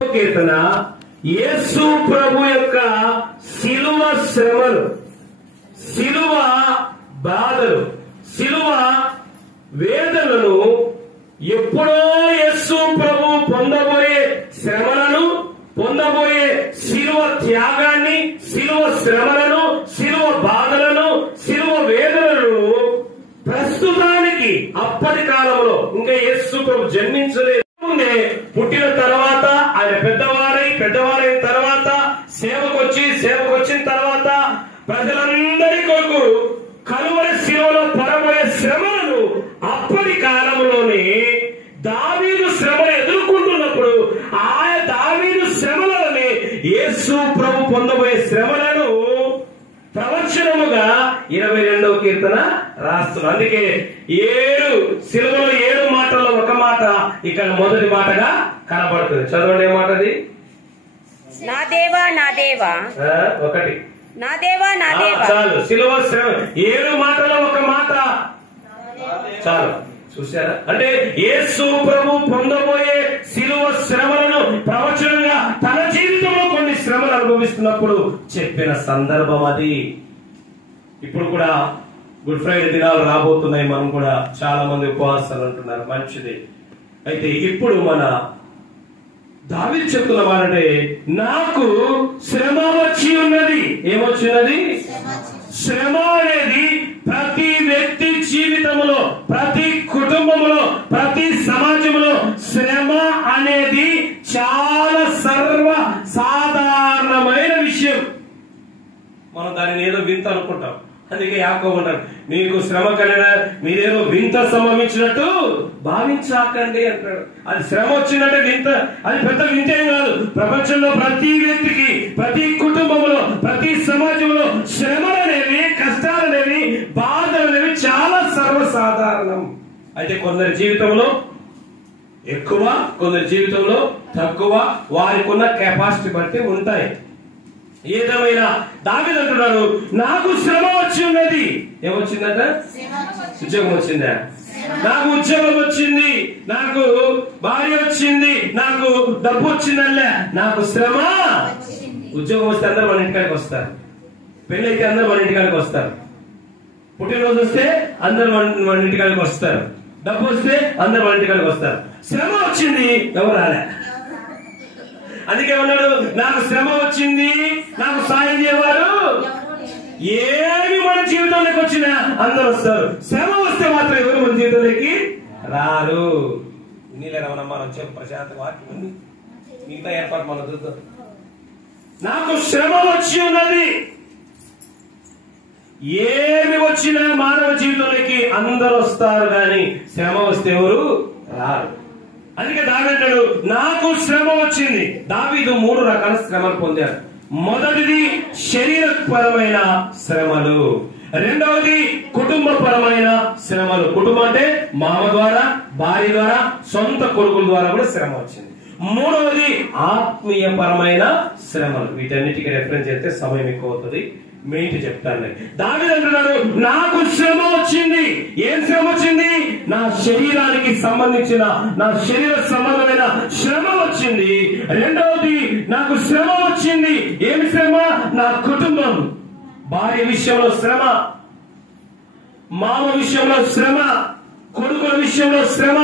కీర్తన యేసు ప్రభు యొక్క శిలువ శ్రమలు, శిలువ బాధలు, శిలువ వేదనలను ఎప్పుడో యేసు ప్రభు పొందబోయే శ్రమలను, పొందబోయే శిలువ త్యాగాన్ని, శిలువ శ్రమలను, శిలువ బాధలను, శిలువ వేదనలను ప్రస్తుతానికి అప్పటి కాలంలో ఇంకా యేసు ప్రభు జన్మించలేదు ముందే పుట్టిన తర్వాత ఆయన పెద్దవారైన తర్వాత సేవకొచ్చిన తర్వాత ప్రజలందరి కొరకు కలువరి శిలువలో పడబోయే శ్రమలను అప్పటి కాలంలోనే దావీదు శ్రమను ఎదుర్కొంటున్నప్పుడు దావీదు శ్రమలనే యేసు ప్రభు పొందబోయే శ్రమలను ప్రవచనముగా 22వ కీర్తన రాస్తున్నారు. అందుకే 7 సిలువలో 7 మాటల్లో ఒక మాట ఇక్కడ మొదటి మాటగా కనబడుతుంది. చదవండి, ఏ మాట అది? నా దేవా నా దేవా. ఒకటి నా దేవా నా దేవా. చాలు. సిలువ శ్రమ 7 మాటల్లో ఒక మాట చాలు. చూసారా? అంటే యేసు ప్రభు పొందబోయే శిలువ శ్రమలను ప్రవచనంగా తన జీవితంలో కొన్ని శ్రమలు అనుభవిస్తున్నప్పుడు చెప్పిన సందర్భం అది. ఇప్పుడు కూడా గుడ్ ఫ్రైడే దినాలు రాబోతున్నాయి. మనం కూడా చాలా మంది ఉపవాసాలు అంటున్నారు, మంచిది. అయితే ఇప్పుడు మన దావీదు చెప్తున్నవారంటే నాకు శ్రమ వచ్చి ఉన్నది. ఏమొచ్చినది? శ్రమ అనేది ప్రతి వ్యక్తి జీవితంలో, ప్రతి కుటుంబంలో, ప్రతి సమాజంలో శ్రమ అనేది చాలా సర్వ సాధారణమైన విషయం. మనం దానిని ఏదో వింత అనుకుంటాం. అందుకే యాకోబు అంటారు, మీకు శ్రమ కలిగిన మీరేదో వింత సంభవించినట్టు భావించాకండి అంటాడు. అది శ్రమ వచ్చిందంటే వింత, అది పెద్ద వింతేం కాదు. ప్రపంచంలో ప్రతి వ్యక్తికి, ప్రతి కుటుంబంలో, ప్రతి సమాజంలో శ్రమలు అనేవి, కష్టాలు అనేవి, బాధలు అనేవి చాలా సర్వసాధారణం. అయితే కొందరి జీవితంలో ఎక్కువ, కొందరి జీవితంలో తక్కువ, వారికి ఉన్న కెపాసిటీ బట్టి ఉంటాయి. ఏదేమైనా దావీదు అంటున్నాడు, నాకు శ్రమ వచ్చి ఉన్నది. ఏమొచ్చిందట? ఉద్యోగం వచ్చిందా? నాకు ఉద్యోగం వచ్చింది, నాకు భార్య వచ్చింది, నాకు డబ్బు వచ్చిందల్లే, నాకు శ్రమ. ఉద్యోగం వస్తే అందరూ మన ఇంటికాడికి వస్తారు, పెళ్లి అయితే అందరూ మన ఇంటికాడికి వస్తారు, పుట్టినరోజు వస్తే అందరూ మన ఇంటికాడికి వస్తారు, డబ్బు వస్తే అందరూ మన ఇంటికాడికి వస్తారు. శ్రమ వచ్చింది, ఎవరు రాలే. అందుకే ఉన్నాడు, నాకు శ్రమ వచ్చింది, నాకు సాయం చేయవారు ఏమి మన జీవితంలోకి వచ్చినా అందరూ వస్తారు. శ్రమ వస్తే మాత్రం ఎవరు మన జీవితంలోకి రారు. నీళ్ళ రమణమ్మ వచ్చారు, ప్రశాంత వాక్యం ఉంది, మిగతా ఏర్పాటు మనం చూద్దాం. నాకు శ్రమ వచ్చి ఉన్నది. ఏమి వచ్చినా మానవ జీవితంలోకి అందరూ వస్తారు, కానీ శ్రమ వస్తే ఎవరు రారు. అందుకే దావీదు నాకు శ్రమ వచ్చింది. దావీదు 3 రకాల శ్రమలు పొందారు. మొదటిది శరీరపరమైన శ్రమలు, రెండవది కుటుంబపరమైన శ్రమలు. కుటుంబం అంటే మామ ద్వారా, భార్య ద్వారా, సొంత కొడుకుల ద్వారా కూడా శ్రమ వచ్చింది. మూడవది ఆత్మీయపరమైన శ్రమలు. వీటన్నిటికీ రెఫరెన్స్ చేస్తే సమయం ఎక్కువ అవుతుంది, మేటి చెప్తాను. దావీదు అంటున్నాడు, నాకు శ్రమ వచ్చింది. ఏం శ్రమ వచ్చింది? నా శరీరానికి సంబంధించిన, నా శరీర సంబంధమైన శ్రమ వచ్చింది. రెండవది నాకు శ్రమ వచ్చింది. ఏమి శ్రమ? నా కుటుంబం, భార్య విషయంలో శ్రమ, మామ విషయంలో శ్రమ, కొడుకుల విషయంలో శ్రమ,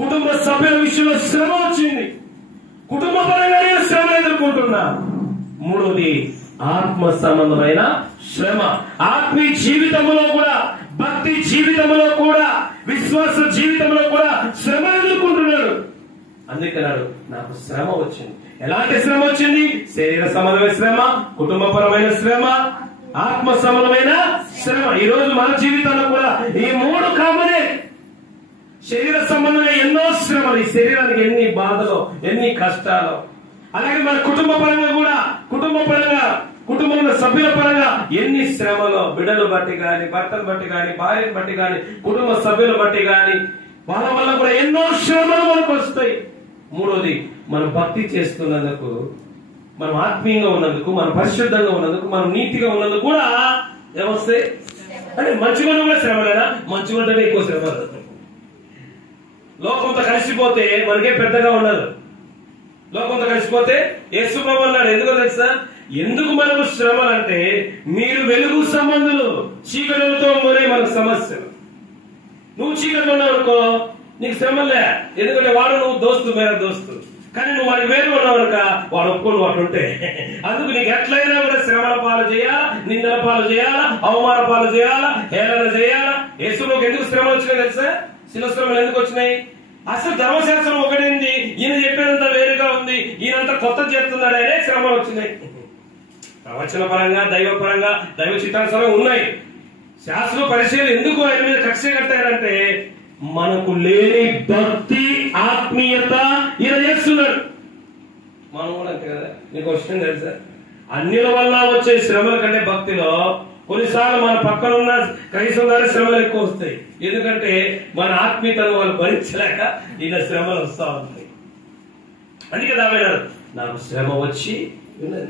కుటుంబ సభ్యుల విషయంలో శ్రమ వచ్చింది. కుటుంబ పరంగా నేను శ్రమ ఎదుర్కొంటున్నా. మూడవది ఆత్మ సంబంధమైన శ్రమ. ఆత్మీయ జీవితంలో కూడా, భక్తి జీవితంలో కూడా, విశ్వాస జీవితంలో కూడా శ్రమ ఎదుర్కొంటున్నాడు. అందుకన్నాడు, నాకు శ్రమ వచ్చింది. ఎలాంటి శ్రమ వచ్చింది? శరీర సంబంధమైన శ్రమ, కుటుంబపరమైన శ్రమ, ఆత్మ సంబంధమైన శ్రమ. ఈ రోజు మన జీవితంలో కూడా ఈ 3 కామనే. శరీర సంబంధమైన ఎన్నో శ్రమలు, ఈ శరీరానికి ఎన్ని బాధలు, ఎన్ని కష్టాలు. అలాగే మన కుటుంబ పరంగా కూడా, కుటుంబంలో సభ్యుల పరంగా ఎన్ని శ్రమలు, బిడ్డలు బట్టి గాని, భర్తను బట్టి గాని, భార్యను బట్టి గాని, కుటుంబ సభ్యులు బట్టి గాని, వాళ్ళ వల్ల కూడా ఎన్నో శ్రమలు మనకు వస్తాయి. మూడోది మనం భక్తి చేస్తున్నందుకు, మనం ఆత్మీయంగా ఉన్నందుకు, మనం పరిశుద్ధంగా ఉన్నందుకు, మనం నీతిగా ఉన్నందుకు కూడా ఏమొస్తాయి అంటే మంచిగా కూడా శ్రమలేనా? మంచిగా ఉంటేనే ఎక్కువ శ్రమ. లోకంతో కలిసిపోతే మనకే పెద్దగా ఉండదు. లోకంతో కలిసిపోతే యేసు ప్రభు అన్నాడు, ఎందుకో తెలుసా? ఎందుకు మనకు శ్రమలు అంటే మీరు వెలుగు సంబంధులు, చీకటితో మొరే మనకు సమస్యలు. నువ్వు చీకటిలో ఉన్నావు అనుకో, నీకు శ్రమలే. ఎందుకంటే వాడు నువ్వు దోస్తు, వేరే దోస్తు. కానీ నువ్వు వాడికి వేరు ఉన్నావు కనుక వాడు ఒప్పుకొని వాడు ఉంటే, అందుకు నీకు ఎట్లయినా కూడా శ్రమల పాలు చేయాలా, నిందల పాలు చేయాలా, అవమాన పాలు చేయాలా, హేళన చేయాలా. యేసులోకి ఎందుకు శ్రమలు వచ్చినాయి తెలుసా? శిలువ శ్రమలు ఎందుకు వచ్చినాయి? అసలు ధర్మశాస్త్రం ఒకటేంది, ఈయన చెప్పేదంతా వేరుగా ఉంది, ఈయనంతా కొత్త చేస్తున్నాడు అనే శ్రమలు వచ్చినాయి. ప్రవచన పరంగా, దైవ పరంగా, దైవ చిత్తానుసారం ఉన్నాయి. శాస్త్ర పరిశీలన ఎందుకు ఆయన మీద కక్ష కట్టారంటే మనకు లేని భక్తి, ఆత్మీయత ఈయన చేస్తున్నాడు. మనం కూడా అంతే కదా. నీకు విషయం తెలుసా? అన్యుల వల్ల వచ్చే శ్రమల కంటే భక్తిలో కొన్నిసార్లు మన పక్కన ఉన్న క్రైస్తవుల శ్రమలు ఎక్కువ వస్తాయి. ఎందుకంటే మన ఆత్మీయతను వాళ్ళు భరించలేక ఈయన శ్రమలు వస్తా ఉంటాయి. అందుకే దావేనాడు, నాకు శ్రమ వచ్చి ఉన్నది,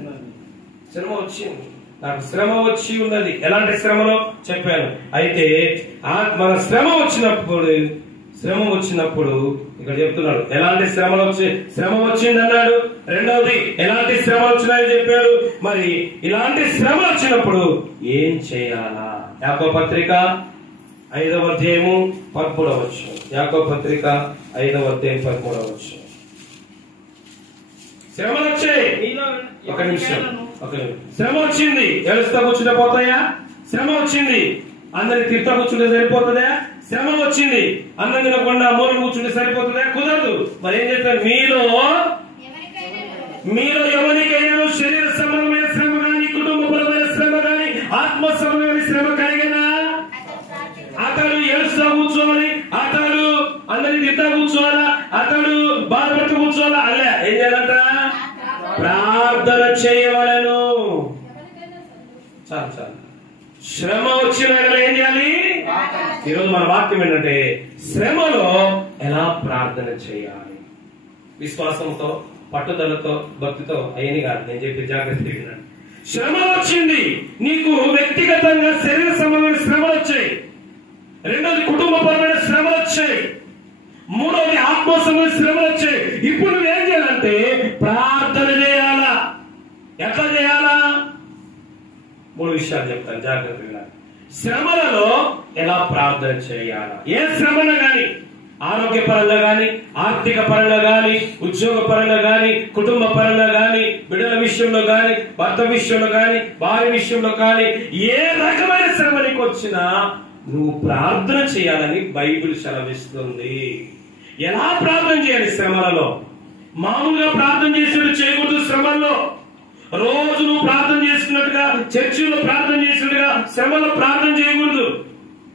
నాకు శ్రమ వచ్చి ఉన్నది. ఎలాంటి శ్రమలో చెప్పాను. అయితే మన శ్రమ వచ్చినప్పుడు ఇక్కడ చెప్తున్నాడు ఎలాంటి శ్రమ వచ్చింది అన్నాడు. రెండవది ఎలాంటి శ్రమలు వచ్చినాయని చెప్పాడు. మరి ఇలాంటి శ్రమ వచ్చినప్పుడు ఏం చేయాలా? యాకోబు పత్రిక 5వ అధ్యాయము 13వ వచనం. యాకోబు పత్రిక 5వ అధ్యాయం 13వ వచనం. శ్రమలు వచ్చాయి. ఒక నిమిషం. శ్రమ వచ్చింది, ఏడుస్తా కూర్చుంటే పోతాయా? శ్రమ వచ్చింది, అందరిని తిరుగుతా కూర్చుంటే సరిపోతుందా? శ్రమ వచ్చింది, అందరం తినకుండా మూలను కూర్చుంటే సరిపోతుందా? కుదరదు. మరి ఏం చెప్పారు? మీలో ఎవరికైనా శరీర సంబంధమైన శ్రమ గాని, కుటుంబపరమైన శ్రమ గాని, ఆత్మ సంబంధమైన శ్రమ కలిగినా అతడు ఏడుస్తా కూర్చోవాలి, అతడు అందరిని తిరుగుతా కూర్చోవాలా, అతడు బాధపడుతూ కూర్చోవాలా? అలా ఏం చేయాలంట? ప్రార్థన చేయవలను. చాలు. శ్రమ వచ్చిన ఏం చేయాలి? ఈరోజు మన వాక్యం ఏంటంటే శ్రమలో ఎలా ప్రార్థన చేయాలి. విశ్వాసంతో, పట్టుదలతో, భక్తితో అయ్యని కాదు నేను చెప్పి జాగ్రత్త. శ్రమ వచ్చింది, నీకు వ్యక్తిగతంగా శరీర సంబంధమైన శ్రమలు వచ్చాయి. రెండోది కుటుంబపరమైన శ్రమలు వచ్చాయి. మూడోది ఆత్మ సంబంధమైన శ్రమలు వచ్చాయి. ఇప్పుడు నువ్వేం చేయాలంటే ప్రార్థన చేయాలా. ఎట్లా చేయాలా? 3 విషయాలు చెప్తాను, జాగ్రత్తగా. శ్రమలలో ఎలా ప్రార్థన చేయాలా? ఏ శ్రమలో గాని, ఆరోగ్యపరంగా గాని, ఆర్థిక పరంగా గాని, ఉద్యోగ పరంగా గాని, కుటుంబ పరంగా గాని, బిడ్డల విషయంలో గాని, భర్త విషయంలో గాని, భార్య విషయంలో గాని, ఏ రకమైన శ్రమ నీకు వచ్చినా నువ్వు ప్రార్థన చేయాలని బైబిల్ సెలవిస్తుంది. ఎలా ప్రార్థన చేయాలి శ్రమలలో? మామూలుగా ప్రార్థన చేసినట్టు చేయకూడదు. శ్రమల్లో రోజు నువ్వు ప్రార్థన చేస్తున్నట్టుగా, చర్చిలో ప్రార్థన చేసినట్టుగా శ్రమలో ప్రార్థన చేయకూడదు.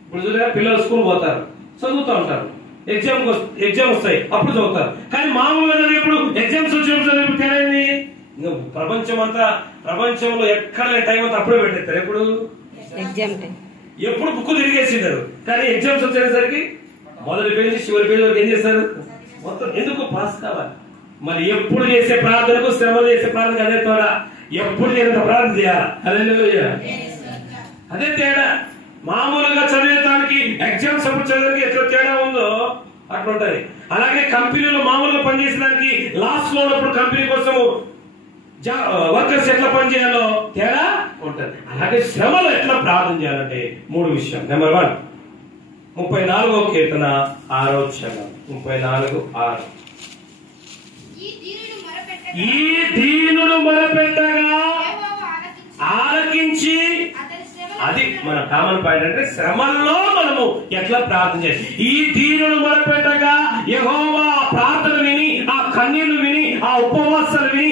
ఇప్పుడు చూడగా పిల్లలు స్కూల్ పోతారు, చదువుతూ ఉంటారు, ఎగ్జామ్ వస్తాయి, అప్పుడు చదువుతారు. కానీ మామూలుగా ఇప్పుడు ఎగ్జామ్స్ వచ్చినప్పుడు తెలియని ప్రపంచంలో ఎక్కడ టైం అంతా అప్పుడే పెట్టేస్తారు. ఎప్పుడు బుక్ తిరిగేసింటారు. కానీ ఎగ్జామ్స్ వచ్చేసరికి మొదటి పేజీ చివరి పేజీ వరకు ఏం చేస్తారు? మొత్తం ఎందుకు పాస్ కావాలి. మరి ఎప్పుడు చేసే ప్రార్థనకు శ్రమలు చేసే ప్రార్థనకు అదే తేడా. ఎప్పుడు చేసిన ప్రార్థన చేయాలి. అదే తేడా. మామూలుగా చదివేదానికి ఎగ్జామ్స్ అప్పుడు చదివేదానికి ఎట్లా తేడా ఉందో అట్లా ఉంటది. అలాగే కంపెనీలో మామూలుగా పనిచేసేదానికి లాస్ట్ లో ఉన్నప్పుడు కంపెనీ కోసం వర్కర్స్ ఎట్లా పనిచేయాలో తేడా ఉంటది. అలాగే శ్రమలో ఎట్లా ప్రార్థన చేయాలంటే 3 విషయాలు. నెంబర్ 1, 34వ కీర్తన 6వ వచనం. 34:6. ఈ దీనుడు మొరపెట్టగా ఆలకించి, అది మన కామన్ పాయింట్. అంటే శ్రమల్లో మనము ఎట్లా ప్రార్థన చేయాలి. ఈ దీనుడు మొరపెట్టగా యెహోవా ప్రార్థన విని, ఆ కన్నీళ్లు విని, ఆ ఉపవాసాలు విని,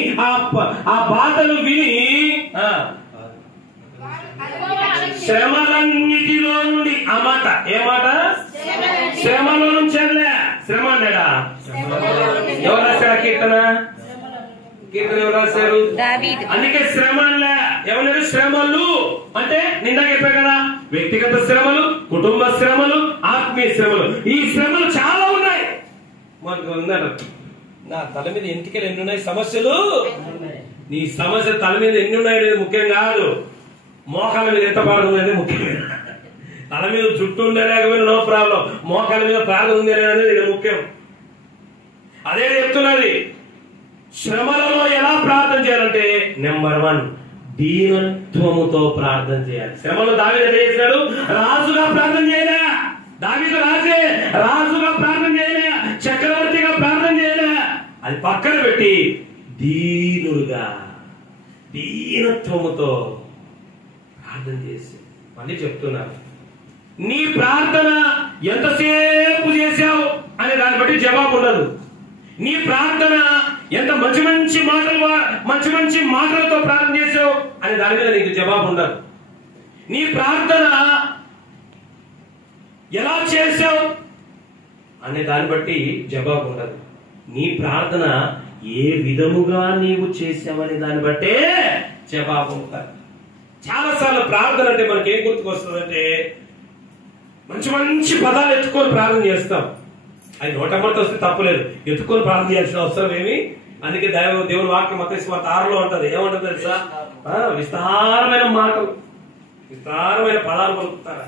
ఆ బాధలు విని, శ్రమలన్నిటిలో నుండి, ఆ మాట ఏ మాట? శ్రమలో నుంచి శ్రమ అన్నాడా? ఎవరు రాశారు కీర్తన? ఎవరు రాశారు? అందుకే శ్రమ ఎవరు? శ్రమలు అంటే నిందా చెప్పారు కదా, వ్యక్తిగత శ్రమలు, కుటుంబ శ్రమలు, ఆత్మీయ శ్రమలు. ఈ శ్రమలు చాలా ఉన్నాయి. మనకు నా తల మీద ఎంటికలు ఎన్ని ఉన్నాయి సమస్యలు. నీ సమస్య తల మీద ఎన్ని ఉన్నాయి ముఖ్యం కాదు, మోకాల మీద ఎంత బాధ ఉందనేది ముఖ్యం. తల మీద జుట్టు ఉండే లేకపోయినా నో ప్రాబ్లం, మోకాల మీద ప్రార్థన ఉంది అనేది ముఖ్యం. అదే చెప్తున్నది. శ్రమలలో ఎలా ప్రార్థన చేయాలంటే నెంబర్ 1 దీనత్వముతో ప్రార్థన చేయాలి. శ్రమలో దావీదు ఏం చేశాడు? రాజుగా ప్రార్థన చేయలే. దావీదు రాజుగా ప్రార్థన చేయలే, చక్రవర్తిగా ప్రార్థన చేయలే. అది పక్కన పెట్టి దీనుడుగా దీనత్వముతో ప్రార్థన చేసి, మళ్ళీ చెప్తున్నాను, నీ ప్రార్థన ఎంతసేపు చేశావు అనే దాన్ని బట్టి జవాబు ఉండదు. నీ ప్రార్థన ఎంత మంచి మంచి మాటలతో ప్రార్థన చేసావు అనే దాని మీద నీకు జవాబు ఉండదు. నీ ప్రార్థన ఎలా చేశావు అనే దాన్ని బట్టి జవాబు ఉండదు. నీ ప్రార్థన ఏ విధముగా నీవు చేసావనే దాన్ని బట్టే జవాబు ఉంటుంది. చాలాసార్లు ప్రార్థన అంటే మనకి ఏం గుర్తుకొస్తుందంటే, మంచి పదాలు ఎత్తుకొని ప్రార్థన చేస్తాం. అది నోటమాట వస్తే తప్పులేదు, ఎత్తుకొని ప్రార్థన చేయాల్సిన అవసరం ఏమి. అందుకే దేవుని వాక్యం మత్తయి సువార్త 6లో ఉంటది. ఏమంటుంది తెలుసా? విస్తారమైన మాటలు, విస్తారమైన పదాలు పలుకుతారు.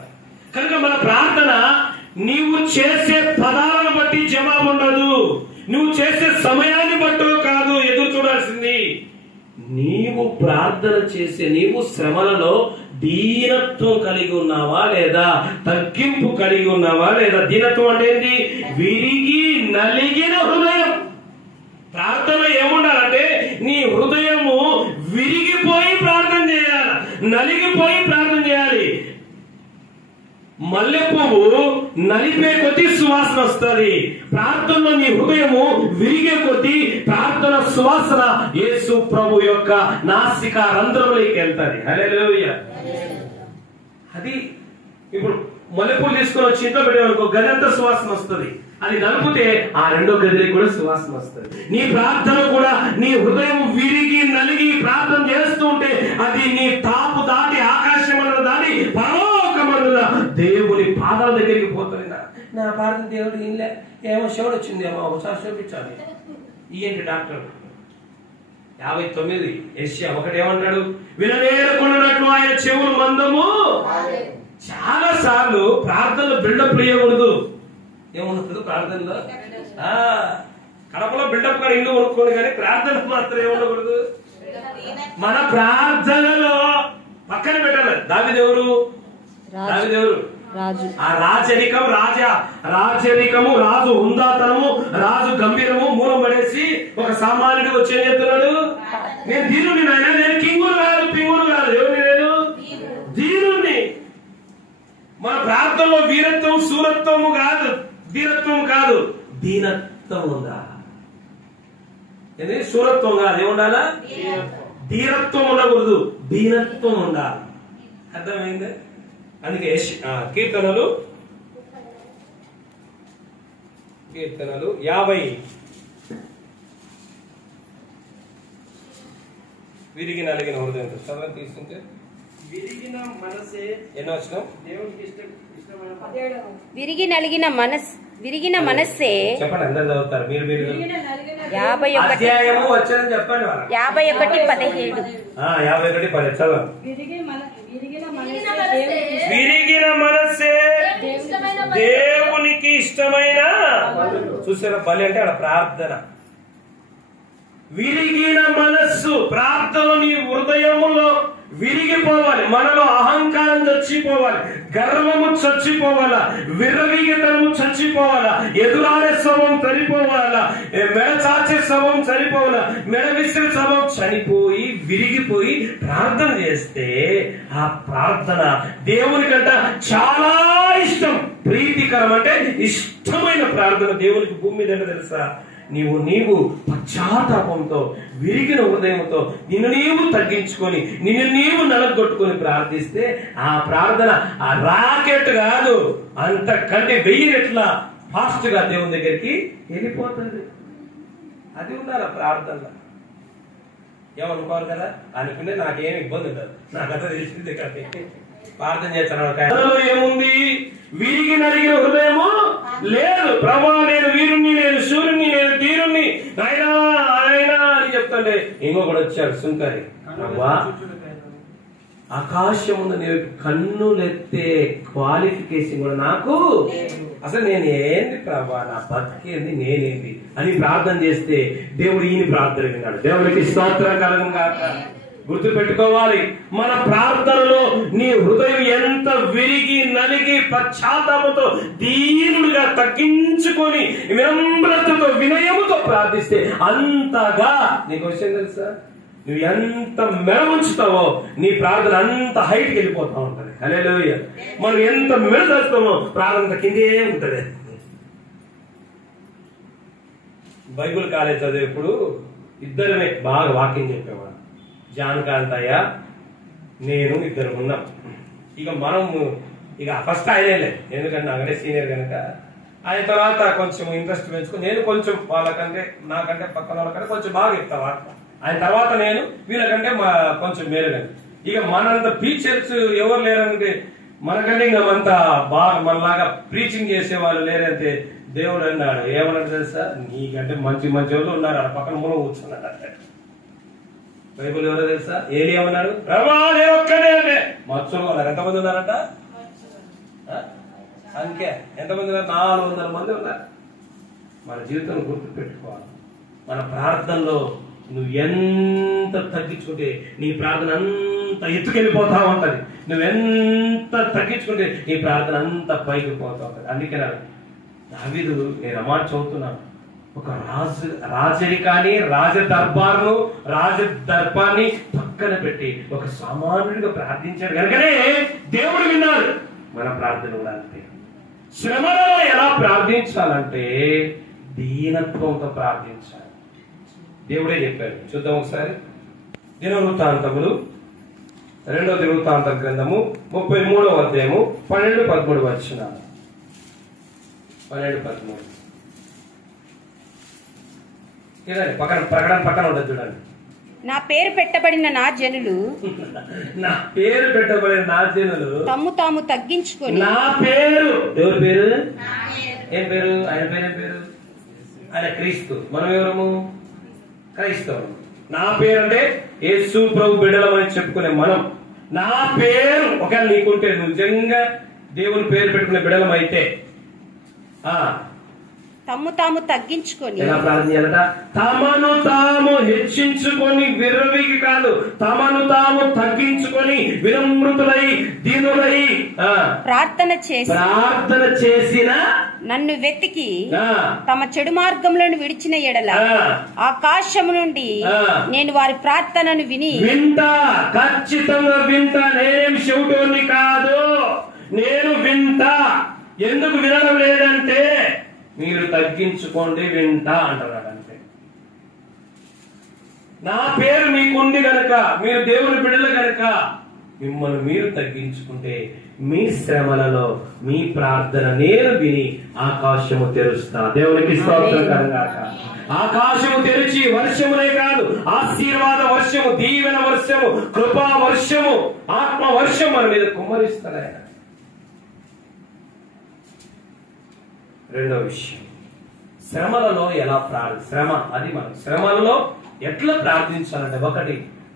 కనుక మన ప్రార్థన నీవు చేసే పదాలను బట్టి జవాబు ఉండదు, నువ్వు చేసే సమయాన్ని బట్టో కాదు ఎదురు చూడాల్సింది. నీవు ప్రార్థన చేసే, నీవు శ్రమలలో దీనత్వం కలిగి ఉన్నావా లేదా, తగ్గింపు కలిగి ఉన్నావా లేదా. దీనత్వం అంటే ఏంటి? విరిగి నలిగిన హృదయం. ప్రార్థన ఏముండాలంటే నీ హృదయము విరిగిపోయి ప్రార్థన చేయాలి, నలిగిపోయి ప్రార్థన చేయాలి. మల్లె పువ్వు నలిపే కొద్దీ సువాసన వస్తుంది. ప్రార్థనలో నీ హృదయము విరిగే కొద్దీ ప్రార్థన సువాసన యేసు ప్రభు యొక్క నాసిక రంధ్రములోకి వెళ్తాది. హల్లెలూయా. అది ఇప్పుడు మల్లెపూలు తీసుకొని వచ్చి ఇంట్లో పెట్టేవాళ్ళకు గదంతా సువాసన వస్తుంది. అది నలిపితే ఆ రెండో గదికి కూడా సువాసన వస్తుంది. నీ ప్రార్థన కూడా నీ హృదయం విరిగి నలిగి ప్రార్థన చేస్తూ ఉంటే అది నీ తాపు దాటి ఆకాశమందున దాటి పరలోకమందున దేవుని పాదాల దగ్గరికి పోతుంది. నా ప్రార్థన దేవుడు ఇన్లే, ఏమో శివుడు వచ్చిందేమో ఒకసారి చూపించాలి. ఏంటి డాక్టర్ 59 యెషయా 1 ఏమంటాడు? విననేరకున్నట్లు ఆయన చెవులు మందము. చాలా సార్లు ప్రార్థనలో బిల్డప్ చేయకూడదు. ఏమవుతుంది ప్రార్థనలో? కడపలో బిల్డప్ గారు ఇల్లు కొనుక్కోండి, కానీ ప్రార్థన మాత్రం ఏముండకూడదు. మన ప్రార్థనలో పక్కన పెట్టాలి. దావీదెవరు? ఆ రాజరికము, రాజు హుందాతనము, రాజు గంభీరము మూలం పడేసి ఒక సామాన్యుడికి వచ్చి ఏం చెప్తున్నాడు? నేను దీనుని నాయన, నేను కింగులు కాదు పింగులు కాదు. ఎవరిని? నేను దీనుని. మన ప్రార్థనలో వీరత్వం శూరత్వము కాదు, ధీరత్వం కాదు, దీనత్వం ఉందా? శూరత్వం కాదు, ఏముండాలా? ధీరత్వం ఉండకూడదు, దీనత్వం ఉండాలి. అర్థమైంది? అందుకే కీర్తనలు 50 విరిగి నలిగిన హృదయం చదవని తీసుకుంటే విరిగిన మనసే ఎన్నో వచ్చిన దేవునికి విరిగిన మనస్సే చెప్పండి. అందరు చదువుతారు మీరు. 51 అధ్యాయము వచ్చని చెప్పండి. 51:17 చదవండి. విరిగిన మనస్సే దేవునికి ఇష్టమైన. చూసారా బలి అంటే అక్కడ ప్రార్థన. విరిగిన మనస్సు, ప్రార్థనలో నీ హృదయములో విరిగిపోవాలి. మనలో అహంకారం చచ్చిపోవాలి, గర్వము చచ్చిపోవాలా, విర్రవీగతనము చచ్చిపోవాలా, ఎదురాడే స్వభావం చనిపోవాలా, మెడ చాచే స్వభావం చనిపోవాలా, మెడ విసిరి స్వభావం చనిపోయి విరిగిపోయి ప్రార్థన చేస్తే ఆ ప్రార్థన దేవునికంట చాలా ఇష్టం, ప్రీతికరం. అంటే ఇష్టమైన ప్రార్థన దేవునికి భూమి మీద తెలుసా? నీవు పశ్చాత్తాపంతో విరిగిన హృదయంతో నిన్ను నీవు తగ్గించుకొని నిన్ను నీవు నలగొట్టుకొని ప్రార్థిస్తే ఆ ప్రార్థన ఆ రాకెట్ కాదు, అంతకంటే 1000 రెట్ల ఫాస్ట్ గా దేవుని దగ్గరికి వెళ్ళిపోతుంది. అది ఉండాలి ప్రార్థన. ఏమనుకోవాలి కదా, అనుకునే నాకేం ఇబ్బంది ఉండదు, నాకంతా తెలిసింది కదా. ప్రార్థన చేస్తాను. ఏముంది? విరిగి నలిగిన హృదయము లేదు. ప్రభా నేను వీరుణ్ణి, నేను శూరుణ్ణి, నేను ధీరుణ్ణి ఆయన అని చెప్తాండే. ఇంకొకటి వచ్చారు సుంకరి. ప్రభా ఆకాశముందు నేను కన్నులెత్తే క్వాలిఫికేషన్ కూడా నాకు అసలు నేను ఏంది ప్రభా, నా బతికేంది, నేనేంది, అని ప్రార్థన చేస్తే దేవుడు ఈయన ప్రార్థన విన్నాడు. దేవుడికి స్తోత్రం కలుగును గాక. గుర్తు పెట్టుకోవాలి, మన ప్రార్థనలో నీ హృదయం ఎంత విరిగి నలిగి పశ్చాత్తాపంతో దీనుడిగా తగ్గించుకొని వినమ్రతతో వినయముతో ప్రార్థిస్తే అంతగా నీకు విషయం తెలుసా, నువ్వు ఎంత మెడముంచుతావో నీ ప్రార్థన అంత హైట్కి వెళ్ళిపోతా ఉంటది. హల్లెలూయా. మనం ఎంత మెడతామో ప్రార్థన కిందే ఉంటది. బైబిల్ కాలేజ్ చదివేప్పుడు ఇద్దరమే బాగా వాక్యం చెప్పేవాడు. జాన్ కాంతయ్య నేను ఇద్దరు ఉన్నాం. ఇక మనం ఇక ఫస్ట్ ఆయనేలే, ఎందుకంటే నాకంటే సీనియర్ కనుక. ఆయన తర్వాత కొంచెం ఇంట్రెస్ట్ పెంచుకుని నేను కొంచెం వాళ్ళకంటే నాకంటే పక్కన వాళ్ళకంటే కొంచెం బాగా చెప్తా వార్త. ఆయన తర్వాత నేను వీళ్ళకంటే కొంచెం మేలుగా. ఇక మనంత టీచర్స్ ఎవరు లేరంటే మనకంటే ఇంకా అంతా బాగా మనలాగా ప్రీచింగ్ చేసే వాళ్ళు లేరంటే దేవుడు అన్నాడు. ఏమన్నాడు తెలుసా, నీకంటే మంచి మంచి వాళ్ళు ఉన్నారు ఆ పక్కన మూల కూర్చున్నాడు. బైబుల్ ఎవరో తెలుసా, ఏలి ఏమన్నాడు, ప్రభా నేను ఒక్కడే. మత్స్సులు ఉన్నారు, ఎంతమంది ఉన్నారంట సంఖ్య ఎంతమంది ఉన్నారు, 400 మంది ఉన్నారు. మన జీవితం గుర్తు పెట్టుకోవాలి. మన ప్రార్థనలో నువ్వు ఎంత తగ్గించుకుంటే నీ ప్రార్థన అంత ఎత్తుకెళ్ళిపోతా ఉంటది. నువ్వెంత తగ్గించుకుంటే నీ ప్రార్థన అంత పైకి పోతా ఉంటది. అందుకే దావీదు, నేను అమాట చదువుతున్నాను, ఒక రాజరికాన్ని రాజదర్బాన్ని పక్కన పెట్టి ఒక సామాన్యుడిగా ప్రార్థించాడు కనుకనే దేవుడు విన్నాడు. మన ప్రార్థన కూడా అంతే. శ్రమలలో ఎలా ప్రార్థించాలంటే దీనత్వంతో ప్రార్థించాలి. దేవుడే చెప్పాడు. చూద్దాం ఒకసారి. దినవృత్తాంతములు 2వ దినవృత్తాంత గ్రంథము 33వ అధ్యాయము 12-13 వచనాలు. 12-13 చూడండి. ప్రకటన పక్కన ఉండదు చూడండి. నా పేరు పెట్టబడిన నా జనులు తమ్ము తాము తగ్గించుకొని. నా పేరు, ఎవరి పేరు? ఏం పేరు? ఆయన పేరు ఏం పేరు? ఆయన క్రీస్తు. మనం ఎవరము? క్రైస్తవం. నా పేరు అంటే యేసు ప్రభు బిడ్డలమని చెప్పుకునే మనం. నా పేరు ఒకవేళ నీకుంటే, నువ్వు నిజంగా దేవుని పేరు పెట్టుకునే బిడ్డలమైతే తమ్ము తాము తగ్గించుకొని. ఎలా ప్రార్థన చేయాలట? తమను తాము హెచ్చించుకొని విర్రవీగి కాదు, తమను తాము తగ్గించుకొని వినమ్రుతులై దీనులై ప్రార్థన చేసిన నన్ను వెతికి తమ చెడు మార్గంలోని విడిచిన ఎడల ఆకాశము నుండి నేను వారి ప్రార్థనను వింటా. ఖచ్చితంగా వింటా. నేనేం చెవిటోని కాదు, నేను వింటా. ఎందుకు వినడం లేదంటే మీరు తగ్గించుకోండి, వింటా అంటున్నాడు. అంతే. నా పేరు మీకుంది గనక, మీరు దేవుని బిడ్డలు గనక మిమ్మల్ని మీరు తగ్గించుకుంటే మీ శ్రమలలో మీ ప్రార్థన నేను విని ఆకాశము తెరుస్తా. దేవునికి స్తోత్రం కలుగాక. ఆకాశము తెరిచి వర్షములే కాదు, ఆశీర్వాద వర్షము, దీవెన వర్షము, కృపా వర్షము, ఆత్మ వర్షం మన మీద కుమ్మరిస్తాడు ఆయన. రెండో విషయం, శ్రమలలో ఎలా అది మనం శ్రమలలో ఎట్లా ప్రార్థించాలంటే, ఒకటి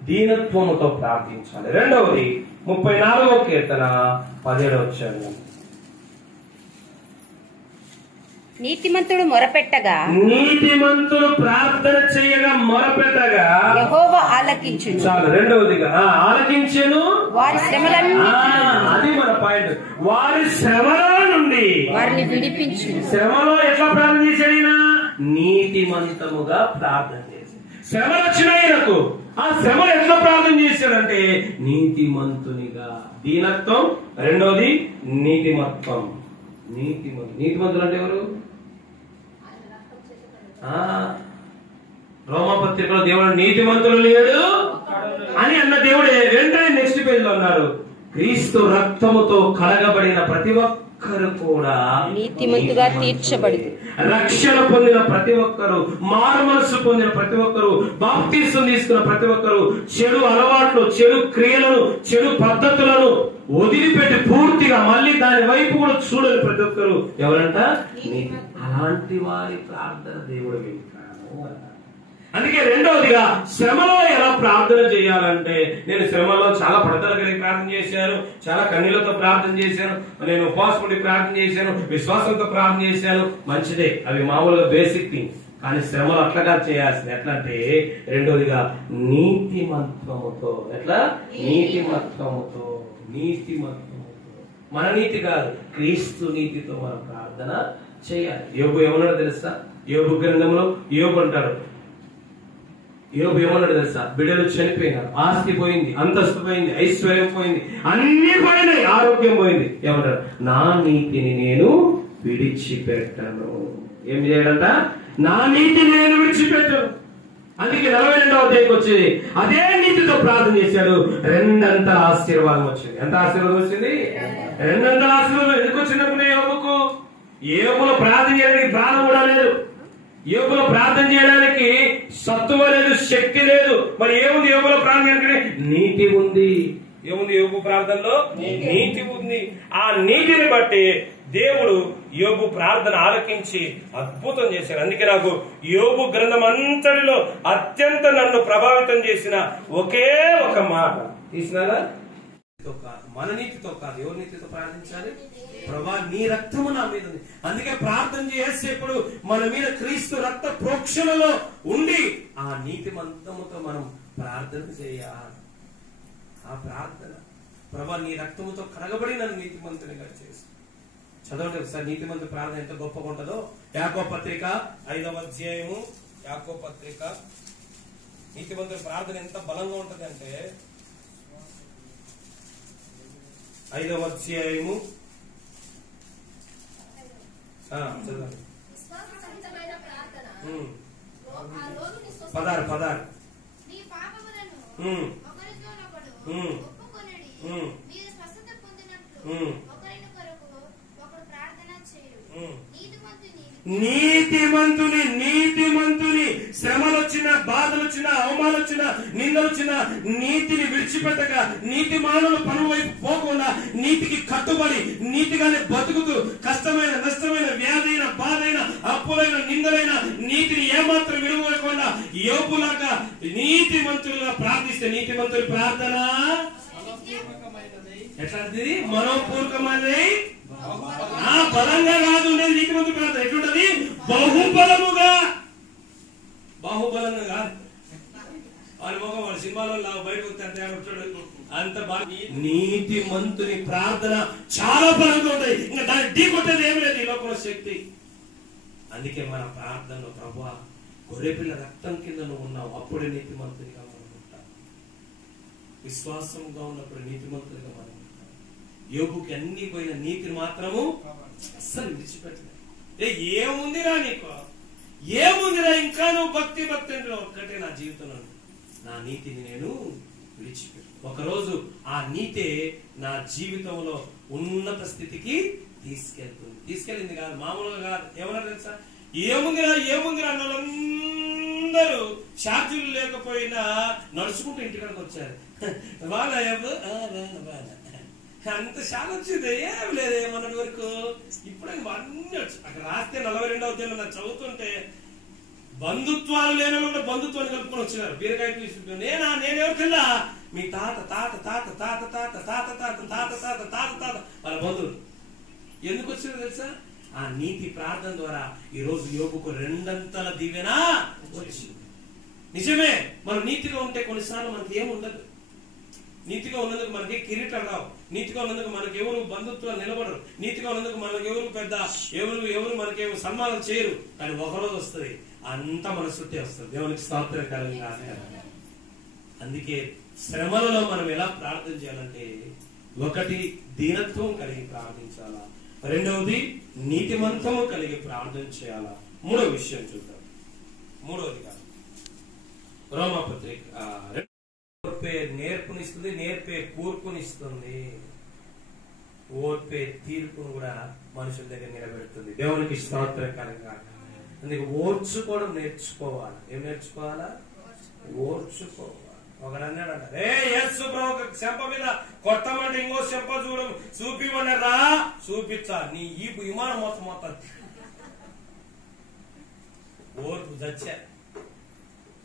దీనత్వముతో ప్రార్థించాలి. రెండవది 34వ కీర్తన 17వ వచనం. నీతిమంతుడు ప్రార్థన చేయగా మొరపెట్టగా యెహోవా ఆలకించును. చాలు. రెండవదిగా ఆలకించెను వారి శ్రమలను. అది మన పాయింట్. వారి శ్రమల నుండి వారిని విడిపించు. శ్రమలో ఎట్లా ప్రార్థన చేశాడు? నీతిమంతముగా ప్రార్థన చేశాడు. శ్రమ వచ్చినకు ఆ శ్రమలు ఎట్లా ప్రార్థన చేశాడంటే నీతిమంతునిగా. దీనత్వం. రెండోది నీతిమత్వం. నీతిమంతులు అంటే ఎవరు? రోమపత్రికలో దేవుడు నీతిమంతులు లేడు అని అన్న దేవుడే వెంటనే నెక్స్ట్ పేజ్ లో అన్నారు, క్రీస్తు రక్తముతో కడగబడిన ప్రతి ఒక్కరు కూడా నీతిమంతుగా తీర్చబడి రక్షణ పొందిన ప్రతి ఒక్కరు, మారు మనసు పొందిన ప్రతి ఒక్కరు, బాప్తిసం తీసుకున్న ప్రతి ఒక్కరు చెడు అలవాట్లు, చెడు క్రియలను, చెడు పద్ధతులను వదిలిపెట్టి పూర్తిగా మళ్ళీ దాని వైపు కూడా చూడని ప్రతి ఒక్కరు ఎవరంట? అలాంటి వారి ప్రార్థన దేవుడు వింటాడు. అందుకే రెండవదిగా శ్రమలో ఎలా ప్రార్థన చేయాలంటే, నేను శ్రమలో చాలా పడతలు కలిగి ప్రార్థన చేశాను, చాలా కన్నీళ్లతో ప్రార్థన చేశాను, నేను ఉపవాసం ఉండి ప్రార్థన చేశాను, విశ్వాసంతో ప్రార్థన చేశాను. మంచిదే, అవి మామూలుగా బేసిక్ థింగ్స్. కానీ శ్రమలు అట్లాగా చేయాల్సింది. ఎట్లా అంటే రెండోదిగా నీతిమంతముతో. ఎట్లా? నీతిమంతముతో. మన నీతి కాదు, క్రీస్తు నీతితో మనం ప్రార్థన చేయాలి. యోబు ఏమన్నాడో తెలుసా? యోబు గ్రంథంలో యోబు అంటాడు, యోబు ఏమన్నాడు తెలుసా? బిడ్డలు చనిపోయినారు, ఆస్తి పోయింది, అంతస్తు పోయింది, ఐశ్వర్యం పోయింది, అన్ని పోయినాయి, ఆరోగ్యం పోయింది. ఏమంటాడు? నా నీతిని నేను విడిచిపెట్టను. ఏం చేయడంట? నా నీతిని నేను విడిచిపెట్టను. అందుకే 42వ అధ్యాయంకి వచ్చి అదే నీతితో ప్రార్థన చేశాడు, రెండంత ఆశీర్వాదం వచ్చింది. ఎంత ఆశీర్వాదం వచ్చింది? రెండంత ఆశీర్వాదం. ఎందుకు వచ్చినప్పుడు యోబుకు? యోబులో ప్రార్థన చేయడానికి ప్రాణం కూడా లేదు, యోబులో ప్రార్థన చేయడానికి సత్తువ లేదు, శక్తి లేదు. మరి ఏముంది యోబులో ప్రార్థన చేయడానికి? నీతి ఉంది. ఏముంది యోబు ప్రార్థనలో? నీతి ఉంది. ఆ నీతిని బట్టి దేవుడు యోబు ప్రార్థన ఆలకించి అద్భుతం చేశాడు. అందుకే నాకు యోబు గ్రంథం అంతటిలో అత్యంత నన్ను ప్రభావితం చేసిన ఒకే ఒక మాట తీసినారా? మన నీతితో కాదు, ఎవరి నీతితో ప్రార్థించాలి? ప్రభా, నీ రక్తము నా మీద ఉంది. అందుకే ప్రార్థన చేసేప్పుడు మన మీద క్రీస్తు రక్త ప్రోక్షణలో ఉండి ఆ నీతిమంతముతో మనం ప్రార్థన చేయాలి. ఆ ప్రార్థన, ప్రభా నీ రక్తముతో కడగబడి నన్ను నీతిమంతునిగా చేసి. చదవండి ఒకసారి నీతిమంతు ప్రార్థన ఎంత గొప్పగా ఉంటుందో. యాకోబు పత్రిక 5వ అధ్యాయము, యాకోబు పత్రిక, నీతిమంతుల ప్రార్థన ఎంత బలంగా ఉంటది అంటే 5వ అధ్యాయము చదవండి. 16 నీతిమంతుని శ్రమలొచ్చిన, బాధలొచ్చిన, అవమానొచ్చిన, నిందలొచ్చిన నీతిని విడిచిపెట్టక, నీతి మానవుల పనుల వైపు పోకుండా నీతికి కట్టుబడి నీతిగానే బతుకుతూ కష్టమైన, నష్టమైన, వ్యాధైన, బాధైన, అప్పులైన, నిందలైన నీతిని ఏమాత్రం విలువకుండా యోబులాగా నీతిమంతులుగా ప్రార్థిస్తే నీతిమంతుల ప్రార్థన ఎట్లాంటిది? మనోపూర్వకమైనది, బలంగా కాదు ఉండేది. నీతిమంతుల ప్రార్థన ఎట్లుంటది? బాహుబలంగా కాదు. వాడి మొగం వాడి సినిమాలో బయటకు అంత బాగా. నీతిమంతుని ప్రార్థన చాలా బలంగా ఉంటాయి. ఇంకా దాన్ని ఢీ కొట్టేది ఏమి లేదు ఈ లోపల శక్తి. అందుకే మన ప్రార్థనలో ప్రభువా, గొర్రెపిల్ల రక్తం కింద నువ్వు ఉన్నావు, అప్పుడే నీతిమంతునిగా మనం ఉంటాం. విశ్వాసంగా ఉన్నప్పుడు నీతిమంతునిగా మనం ఉంటాం. యోబుకి అన్ని పోయిన నీతిని మాత్రము అస్సలు విడిచిపెట్టలేదు. ఏముందిరా నీకు, ఏముందిరా ఇంకా నువ్వు భక్తి అంటే ఒక్కటే నా జీవితంలో నా నీతిని నేను విడిచిపెట్టు. ఒకరోజు ఆ నీతే నా జీవితంలో ఉన్నత స్థితికి తీసుకెళ్ళింది కాదు, మామూలుగా కాదు. ఏమన్నా తెలుసా? ఏముందిరా వాళ్ళందరూ ఛార్జీలు లేకపోయినా నడుచుకుంటూ ఇంటికాడికి వచ్చారు. వాళ్ళ అంత షాక్ వచ్చింది, ఏం లేదు ఏమన్నటి వరకు. ఇప్పుడు అన్ని వచ్చు. అక్కడ రాస్తే 42వ అధ్యాయంలో నాకు చదువుతుంటే బంధుత్వాలు లేని కూడా బంధుత్వాన్ని కలుపుకొని వచ్చినారు. బీరకాయ తీసుకుంటూ నేనెవరు కింద మీ తాత తాత తాత తాత తాత తాత తాత తాత తాత తాత తాత వాళ్ళ బంధువులు ఎందుకు వచ్చిందో తెలుసా? ఆ నీతి ప్రార్థన ద్వారా ఈ రోజు యోబుకు రెండంతల దీవెన వచ్చింది. నిజమే, మనం నీతిగా ఉంటే కొన్నిసార్లు మనకి ఏముండదు. నీతిగా ఉన్నందుకు మనకి కిరీటం రావు, నీతిగా ఉన్నందుకు మనకి ఎవరు బంధుత్వాలు నిలబడరు, నీతిగా ఉన్నందుకు మనకి ఎవరు పెద్ద ఎవరు మనకేమో సన్మానం చేయరు. కానీ ఒకరోజు వస్తుంది, అంతా మన శృతి వస్తుంది. దేవునికి స్తోత్రం కలుగుగాక. అందుకే శ్రమలలో మనం ఎలా ప్రార్థన చేయాలంటే, ఒకటి దీనత్వం కలిగి ప్రార్థించాలా, రెండవది నీతిమంతము కలిగి ప్రార్థన చేయాలా, మూడవ విషయం చూద్దాం. మూడవది కాదు, రోమాపత్రిక ఓర్పే నేర్పునిస్తుంది, నేర్పే కూర్పునిస్తుంది, ఓర్పే తీర్పును కూడా మనుషుల దగ్గర నిలబెడుతుంది. దేవునికి స్తోత్రం కలుగుగాక. అందుకే ఓర్చుకోవడం నేర్చుకోవాలి. ఏం నేర్చుకోవాలా? ఓర్చుకోవాలి. ఒకడు అన్నాడంట, యేసు ప్రభు చెంప మీద కొట్టమంటే ఇంకో చెంప చూపిమన్నారా, చూపించా నీ ఈ విమానం మొత్తం ఓర్పు చచ్చా.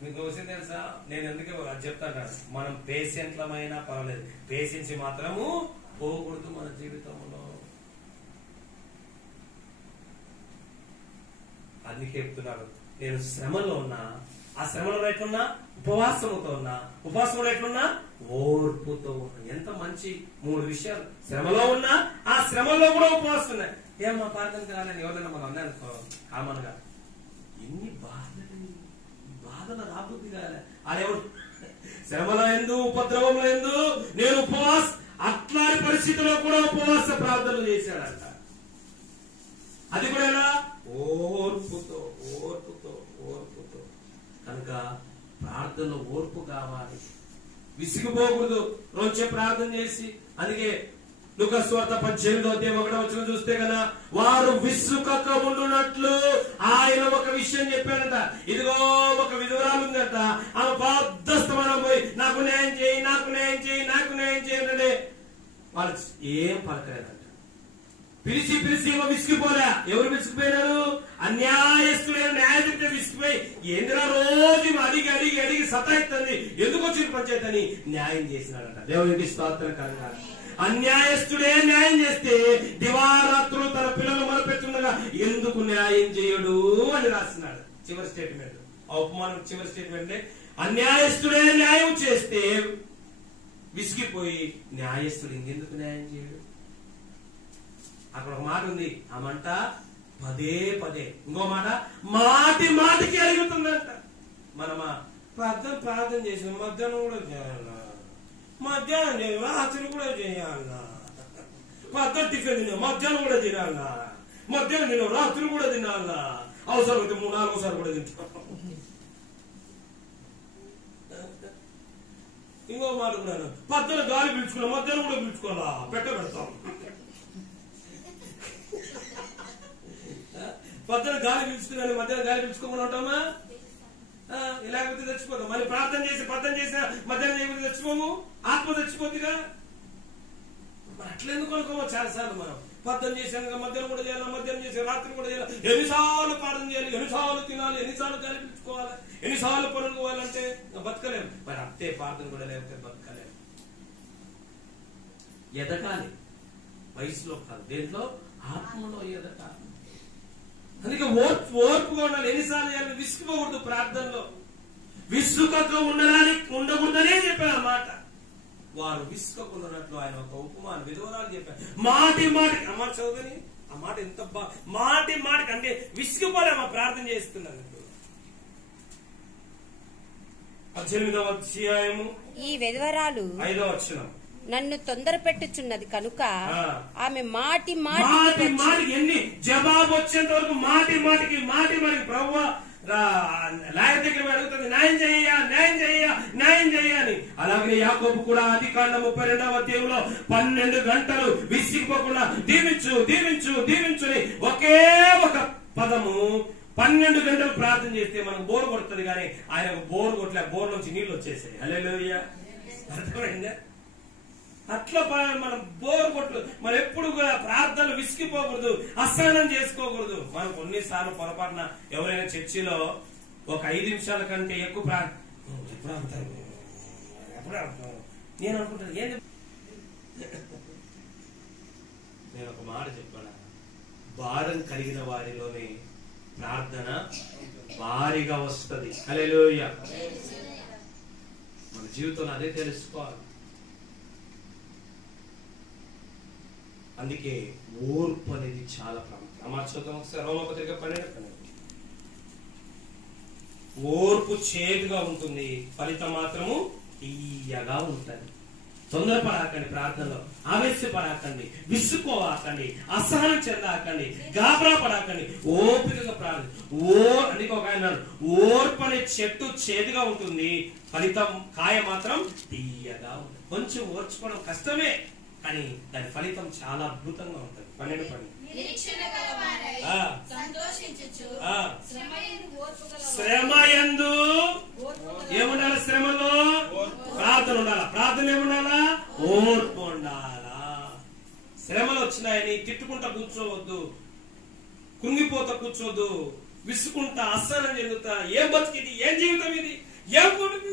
మీకు విషయం తెలుసా? నేను ఎందుకు అది చెప్తాను, మనం పేషెంట్లమైనా పర్వాలేదు, పేషెన్సీ మాత్రము పోకూడదు మన జీవితంలో. అందుకే చెప్తున్నాడు, నేను శ్రమలో ఉన్నా, ఆ శ్రమలో ఎట్లున్నా ఉపవాసముతో ఉన్నా, ఉపవాసంలో ఎట్లున్నా ఓర్పుతో ఉన్నా. ఎంత మంచి 3 విషయాలు. శ్రమలో ఉన్నా, ఆ శ్రమలో కూడా ఉపవాసం ఉన్నాయి. ఏమన్నా ప్రార్థన కావాలని ఎవరైనా మనం అన్నానుకో కామన్ గా, ఎన్ని బాధలు రాబుద్ది కాలే అదేవాడు శ్రమలో ఎందు ఉపద్రవంలో ఎందు నేను ఉపవాస, అట్లాంటి పరిస్థితిలో కూడా ఉపవాస ప్రార్థనలు చేశాడంట. అది కూడా ఎలా? ఓర్పుతో ఓర్పుతో ఓర్పుతో. కనుక ప్రార్థనలో ఓర్పు కావాలి, విసిగిపోకూడదు. రోజు ప్రార్థన చేసి, అందుకే లూకా సువార్త 18:1 చూస్తే కదా, వారు విసుకక ఉండునట్లు ఆయన ఒక విషయం చెప్పాడంట. ఇదిగో ఒక విధురాలు ఉందంట, ఆమె బాధ్యస్థమానం పోయి నాకు న్యాయం చేయి, నాకు న్యాయం చేయి, నాకు న్యాయం చేయండి. వాళ్ళు ఏం పలకలేదంట. పిలిచి పిలిచి విసిగిపోలే. ఎవరు విసిగిపోయినారు? అన్యాయస్తుడైన న్యాయాధిపతి విసిగిపోయి, ఏంద్రా రోజు అడిగి అడిగి అడిగి సతాయిస్తుంది, ఎందుకు వచ్చిన పంచాయతీ అని న్యాయం చేసినాడంట. దేవునికి స్తోత్రకరంగా. అన్యాయస్తుడే న్యాయం చేస్తే దివారాత్రులు తన పిల్లలు మొదలుపెట్టుండగా ఎందుకు న్యాయం చేయడు అని రాస్తున్నాడు. చివరి స్టేట్మెంట్, అవమానం చివరి స్టేట్మెంట్. అన్యాయస్తుడే న్యాయం చేస్తే విసిగిపోయి న్యాయస్తుడు ఇంకెందుకు న్యాయం చేయడు? అక్కడ ఒక మాట ఉంది, ఆ మంట పదే పదే. ఇంకో మాట మాటి మాటికి అడుగుతుందంట. మనమా ప్రార్థన చేసిన మధ్యాహ్నం కూడా చేయాలా, మధ్యాహ్నం చేయాలి, రాత్రి కూడా చేయాలా, పొద్దున టిఫిన్ తినే మధ్యాహ్నం కూడా తినాలా, మధ్యాహ్నం తిన రాత్రి కూడా తినాలా, అవసరం అయితే 3-4 సార్లు కూడా తింటాం. ఇంకో మాట కూడా పొద్దున గాలి పీల్చుకున్నా మధ్యాహ్నం కూడా పీల్చుకోవాలా, పెడతాం. పొద్దున గాలి పీల్చుకున్నాను మధ్యాహ్నం గాలి పీల్చుకోమని ఉంటామా? లేకపోతే చచ్చిపోతాం. మళ్ళీ ప్రార్థన చేసిన మధ్యాహ్నం చేయకపోతే చచ్చిపోము, ఆత్మ చచ్చిపోతుందిగా. మరి అట్లెందుకు అనుకోమో చాలాసార్లు మనం ప్రార్థన చేశాను మధ్యాహ్నం కూడా చేయాలి, మధ్యాహ్నం చేసి రాత్రి కూడా చేయాలి, ఎన్నిసార్లు ప్రార్థన చేయాలి, ఎన్నిసార్లు తినాలి, ఎన్నిసార్లు గాలి పీల్చుకోవాలి, ఎన్నిసార్లు పనులు పోవాలంటే బతకలేము. మరి అంతే ప్రార్థన కూడా లేకపోతే బతకలేము. ఎదగాలి, వయసులో కాదు, దేంట్లో? ఆత్మలో ఎదగాలి. అందుకే ఓర్పుగా ఉండాలి. ఎన్నిసార్లు చేయాలి? విసుకుపోకూడదు. ప్రార్థనలో విసుకగా ఉండకూడదనే చెప్పారు ఆ మాట. వారు విసుకకుండానట్లు ఆయన ఒక ఉపమానం విధవరాలు చెప్పారు. మాటి మాటికి అమ్మ చదువుని ఆ మాట ఎంత మాటి మాటికి, అంటే విసుకుపోలేమా ప్రార్థన చేస్తున్నాను. 18వ అధ్యాయము ఈ విధవరాలు 5వ వచనం, నన్ను తొందర పెట్టుచున్నది కనుక ఆమె మాటి మాటికి ఎన్ని జవాబు వచ్చేంత వరకు మాటి మాటికి ప్రభువా లాయర్ దగ్గర అడుగుతుంది, న్యాయం చేయ న్యాయం చేయ న్యాయం చేయ అని. అలాగే యాకోబు కూడా ఆదికాండం 32వ అధ్యాయంలో 12 గంటలు విసిగిపోకుండా దీవించు దీవించు దీవించుని ఒకే ఒక పదము 12 గంటలు ప్రార్థన చేస్తే మనకు బోర్ కొడుతుంది. కానీ ఆయన బోర్ కొట్టలే, బోర్ నుంచి నీళ్లు వచ్చేసాయి. హల్లెలూయా. అర్థమైందా? అట్లా మనం బోర్ కొట్టు, మనం ఎప్పుడు కూడా ప్రార్థనలు విసిగిపోకూడదు, అసహనం చేసుకోకూడదు. మనం కొన్నిసార్లు పొరపాటున ఎవరైనా చర్చిలో ఒక 5 నిమిషాల కంటే ఎక్కువ ఎప్పుడు ఆగుతారు నేను అనుకుంటాను. ఏంటి నేను ఒక మాట చెప్పాను, భారం కలిగిన వారిలోనే ప్రార్థన భారీగా వస్తుంది. హల్లెలూయా. మన జీవితంలో అదే తెలుసుకోవాలి. అందుకే ఓర్పు అనేది చాలా ప్రాముఖ్యం. అమర్చోతం ఒకసారి రోమపత్రిక 12. ఓర్పు చేదుగా ఉంటుంది, ఫలితం మాత్రము తీయగా ఉంటుంది. తొందరపడాకండి, ప్రార్థనలో ఆవేశపడాకండి, విసుక్కోవాకండి, అసహనం చెందాకండి, గాబరా పడాకండి, ఓపికగా ప్రార్థన. అందుకే ఒక ఆయన ఓర్పు అనే చెట్టు చేదుగా ఉంటుంది, ఫలితం కాయ మాత్రం తీయగా ఉంటుంది. కొంచెం ఓర్చుకోవడం కష్టమే, కానీ దాని ఫలితం చాలా అద్భుతంగా ఉంటుంది. 12 శ్రమయందు ఏముండాలి? శ్రమలో ప్రార్థన ఉండాలా. ప్రార్థన ఏముండాలా? ఓర్పు ఉండాలా. శ్రమలు వచ్చినాయని తిట్టుకుంటా కూర్చోవద్దు, కృంగిపోతా కూర్చోవద్దు, విసుకుంటా అసహనం చెందుతా. ఏం బతికిది, ఏం జీవితం ఇది, ఏం కొడుకు,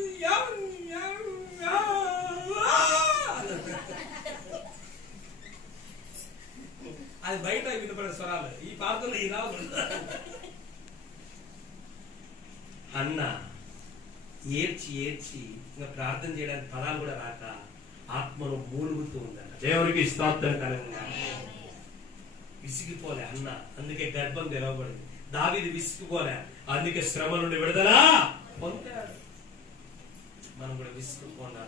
అది బయట వినపడే స్వరాలు. ఈ ప్రార్థన ఈ రావు. హన్న ఏడ్చి ఏడ్చి ఇంకా ప్రార్థన చేయడానికి పదాలు కూడా రాక ఆత్మలో మూలుగుతూ ఉందట. దేవునికి స్తోత్రం కలుగుగా. విసిగిపోలే అన్న, అందుకే గర్భం తెరవబడింది. దావీదు విసిగిపోలే, అందుకే శ్రమ నుండి విడుదల పొందాడు. మనం కూడా విసిగిపోనా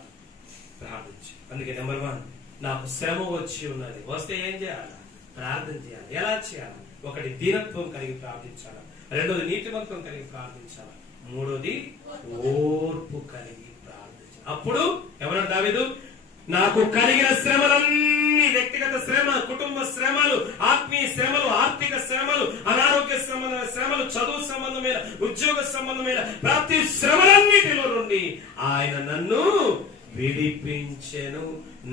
ప్రార్థించు. అందుకే నెంబర్ 1, నాకు శ్రమ వచ్చి ఉన్నది, వస్తే ఏం చేయాలి? ప్రార్థన చేయాలి. ఎలా చేయాలి? 1 దీనత్వం కలిగి ప్రార్థించాలి, 2 నీతిమత్వం కలిగి ప్రార్థించాలి, 3 ఓర్పు కలిగి ప్రార్థించాలి. అప్పుడు ఎవరన్నా దావీదు, నాకు కలిగిన శ్రమలన్నీ, వ్యక్తిగత శ్రమ, కుటుంబ శ్రమలు, ఆత్మీయ శ్రమలు, ఆర్థిక శ్రమలు, అనారోగ్య శ్రమలు, చదువు సంబంధమైన, ఉద్యోగ సంబంధమైన ప్రతి శ్రమలన్నిటిలో నుండి ఆయన నన్ను విడిపించెను,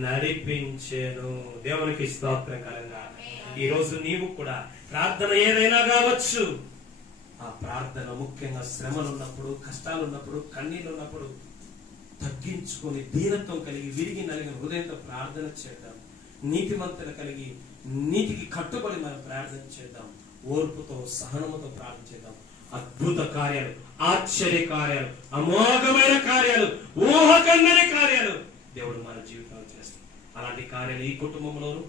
నడిపించెను. దేవునికి స్తోత్రం కలుగుగా. ఈ రోజు నీవు కూడా ప్రార్థన ఏదైనా కావచ్చు, ఆ ప్రార్థన ముఖ్యంగా శ్రమలు ఉన్నప్పుడు, కష్టాలు ఉన్నప్పుడు, కన్నీళ్ళు ఉన్నప్పుడు తగ్గించుకొని దీనత్వం కలిగి విరిగి నలిగిన హృదయంతో ప్రార్థన చేద్దాం. నీతిమంతులు కలిగి నీతికి కట్టుబడి మనం ప్రార్థన చేద్దాం. ఓర్పుతో సహనముతో ప్రార్థన చేద్దాం. అద్భుత కార్యాలు, ఆశ్చర్య కార్యాలు, అమోఘమైన కార్యాలు, ఊహకందని కార్యాలు దేవుడు మన జీవితంలో చేస్తాం. అలాంటి కార్యాలు ఈ కుటుంబంలోను